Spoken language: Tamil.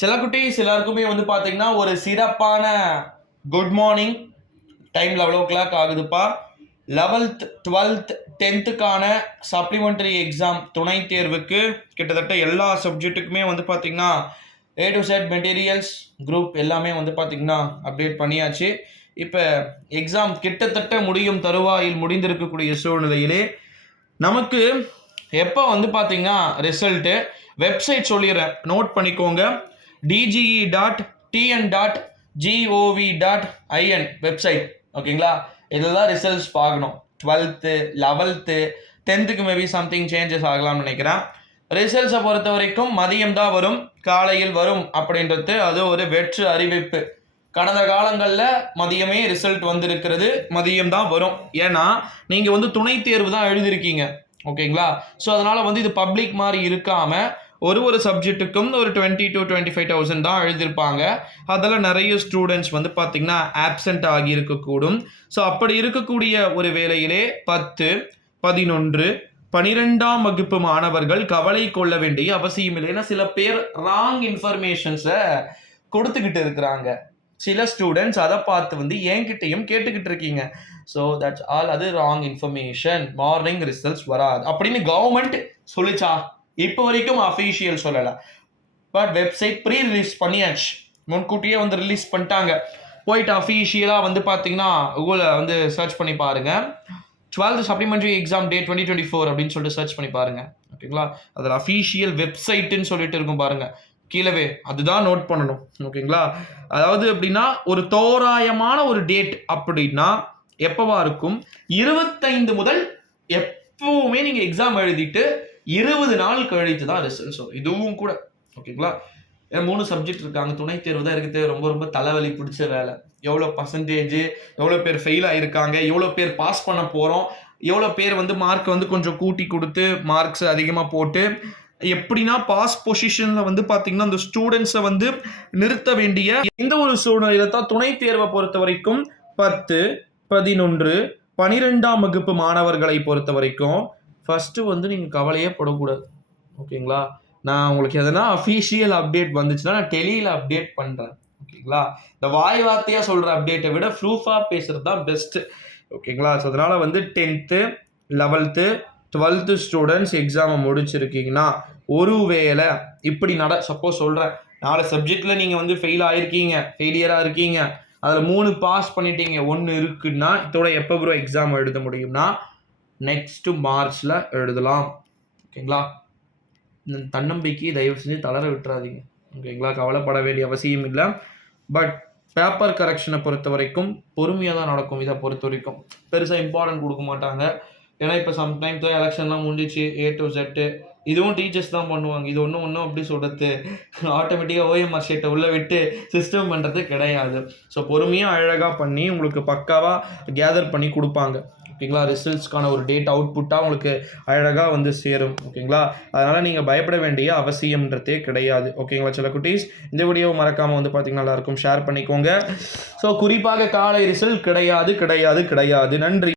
செல்லக்குட்டீஸ் எல்லாருக்குமே வந்து பார்த்தீங்கன்னா ஒரு சிறப்பான good morning. Time 11 ஆகுதுப்பா. 11th 12th 10th supplementary exam துணை தேர்வுக்கு கிட்டத்தட்ட எல்லா சப்ஜெக்ட்டுக்குமே வந்து பார்த்தீங்கன்னா A to Z materials group எல்லாமே வந்து பார்த்தீங்கன்னா அப்டேட் பண்ணியாச்சு. இப்போ எக்ஸாம் கிட்டத்தட்ட முடியும் தருவாயில் முடிந்திருக்கக்கூடிய சூழ்நிலையிலே நமக்கு எப்போ வந்து பார்த்தீங்கன்னா ரிசல்ட்டு வெப்சைட் சொல்லிடுறேன், நோட் பண்ணிக்கோங்க. dge.tn.gov.in வெப்சைட், ஓகேங்களா? இதில் தான் ரிசல்ட்ஸ் பார்க்கணும். 12th 11th 10th maybe something changes ஆகலாம்னு நினைக்கிறேன். ரிசல்ட்ஸை பொறுத்த வரைக்கும் மதியம் தான் வரும், காலையில் வரும் அப்படின்றது அது ஒரு வெற்று அறிவிப்பு. கடந்த காலங்களில் மதியமே ரிசல்ட் வந்திருக்கிறது, மதியம் தான் வரும். ஏன்னா நீங்கள் வந்து துணை தேர்வு தான் எழுதியிருக்கீங்க, ஓகேங்களா? ஸோ அதனால் வந்து இது பப்ளிக் மாதிரி இருக்காமல் ஒரு சப்ஜெக்ட்டுக்கும் ஒரு 20,000 to 25,000 தான் எழுதியிருப்பாங்க. அதில் நிறைய ஸ்டூடெண்ட்ஸ் வந்து பார்த்திங்கன்னா ஆப்சண்ட் ஆகியிருக்கக்கூடும். ஸோ அப்படி இருக்கக்கூடிய ஒரு வேளையிலே 10, 11, 12ஆம் வகுப்பு மாணவர்கள் கவலை கொள்ள வேண்டிய அவசியம் இல்லை. ஏன்னா சில பேர் ராங் இன்ஃபர்மேஷன்ஸை கொடுத்துக்கிட்டு இருக்கிறாங்க. சில ஸ்டூடெண்ட்ஸ் அதை பார்த்து வந்து என்கிட்டையும் கேட்டுக்கிட்டு இருக்கீங்க. ஸோ தட்ஸ் ஆல், அது ராங் இன்ஃபர்மேஷன். மார்னிங் ரிசல்ட்ஸ் வராது அப்படின்னு கவர்மெண்ட் சொல்லிச்சா? இப்போ வரைக்கும் அஃபீஷியல் சொல்லலை. பட் வெப்சைட் ப்ரீ ரிலீஸ் பண்ணியாச்சு, முன்கூட்டியே வந்து ரிலீஸ் பண்ணிட்டாங்க. போயிட்டு அஃபீஷியலாக வந்து பார்த்தீங்கன்னா கூகுளில் வந்து சர்ச் பண்ணி பாருங்கள். 12th சப்ளிமெண்ட்ரி எக்ஸாம் டே 2024 அப்படின்னு சொல்லிட்டு சர்ச் பண்ணி பாருங்கள், ஓகேங்களா? அதில் அஃபீஷியல் வெப்சைட்டுன்னு சொல்லிட்டு இருக்கும் பாருங்கள் கீழவே, அதுதான் நோட் பண்ணணும், ஓகேங்களா? அதாவது அப்படின்னா ஒரு தோராயமான ஒரு டேட் அப்படின்னா எப்போவா இருக்கும்? 25 முதல் எப்பவுமே நீங்கள் எக்ஸாம் எழுதிட்டு 20 நாள் கழித்து தான் ரிசல்ட்ஸ் வரும். இதுவும் கூட, ஓகேங்களா? 3 சப்ஜெக்ட் இருக்காங்க, துணை தேர்வு தான் இருக்குது. ரொம்ப தலைவலி பிடிச்ச வேலை. எவ்வளோ பர்சன்டேஜ், எவ்வளோ பேர் ஃபெயில் ஆகிருக்காங்க, எவ்வளோ பேர் பாஸ் பண்ண போகிறோம், எவ்வளோ பேர் வந்து மார்க் வந்து கொஞ்சம் கூட்டி கொடுத்து மார்க்ஸ் அதிகமாக போட்டு எப்படின்னா பாஸ் பொசிஷனில் வந்து பார்த்தீங்கன்னா அந்த ஸ்டூடெண்ட்ஸை வந்து நிறுத்த வேண்டிய இந்த ஒரு சூழ்நிலையில தான் துணை தேர்வை பொறுத்த வரைக்கும் 10, 11, 12ஆம் வகுப்பு மாணவர்களை பொறுத்த வரைக்கும் ஃபஸ்ட்டு வந்து நீங்கள் கவலையே படக்கூடாது, ஓகேங்களா? நான் உங்களுக்கு எதனா அஃபீஷியல் அப்டேட் வந்துச்சுன்னா நான் டெலியில் அப்டேட் பண்ணுறேன், ஓகேங்களா? இந்த வாய் வார்த்தையாக சொல்கிற அப்டேட்டை விட ப்ரூஃபாக பேசுகிறது தான் பெஸ்ட்டு, ஓகேங்களா? ஸோ அதனால் வந்து 10th 11th 12th ஸ்டூடெண்ட்ஸ் எக்ஸாமை முடிச்சிருக்கீங்கன்னா ஒருவேளை இப்படி சப்போஸ் சொல்கிறேன், 4 சப்ஜெக்டில் நீங்கள் வந்து ஃபெயிலியராக இருக்கீங்க, அதில் 3 பாஸ் பண்ணிட்டீங்க, 1 இருக்குன்னா இதோட எப்போ ப்ரோ எக்ஸாம் எழுத முடியும்னா நெக்ஸ்ட்டு மார்ச்சில் எழுதலாம், ஓகேங்களா? இந்த தன்னம்பிக்கையை தயவு செஞ்சு தளர விட்டுறாதீங்க, ஓகேங்களா? கவலைப்பட வேண்டிய அவசியம் இல்லை. பட் பேப்பர் கரெக்ஷனை பொறுத்த வரைக்கும் பொறுமையாக தான் நடக்கும். இதை பொறுத்த வரைக்கும் பெருசாக இம்பார்ட்டன்ட் கொடுக்க மாட்டாங்க. ஏன்னா இப்போ சம்டைம்ஸ் தான் எலெக்ஷன்லாம் முடிஞ்சிச்சு, A to Z இதுவும் டீச்சர்ஸ் தான் பண்ணுவாங்க. இது ஒன்றும் அப்படி சொல்கிறது ஆட்டோமேட்டிக்காக OMR ஷீட்டை உள்ளே விட்டு சிஸ்டம் பண்ணுறது கிடையாது. ஸோ பொறுமையாக அழகாக பண்ணி உங்களுக்கு பக்காவாக கேதர் பண்ணி கொடுப்பாங்க, ஓகேங்களா? ரிசல்ட்ஸ்க்கான ஒரு டேட் அவுட்புட்டாக உங்களுக்கு அழகாக வந்து சேரும், ஓகேங்களா? அதனால் நீங்கள் பயப்பட வேண்டிய அவசியம்ன்றதே கிடையாது, ஓகேங்களா? சில குட்டீஸ் இந்த வீடியோ மறக்காமல் வந்து பார்த்தீங்கன்னா எல்லாருக்கும் ஷேர் பண்ணிக்கோங்க. ஸோ குறிப்பாக காலை ரிசல்ட் கிடையாது. நன்றி.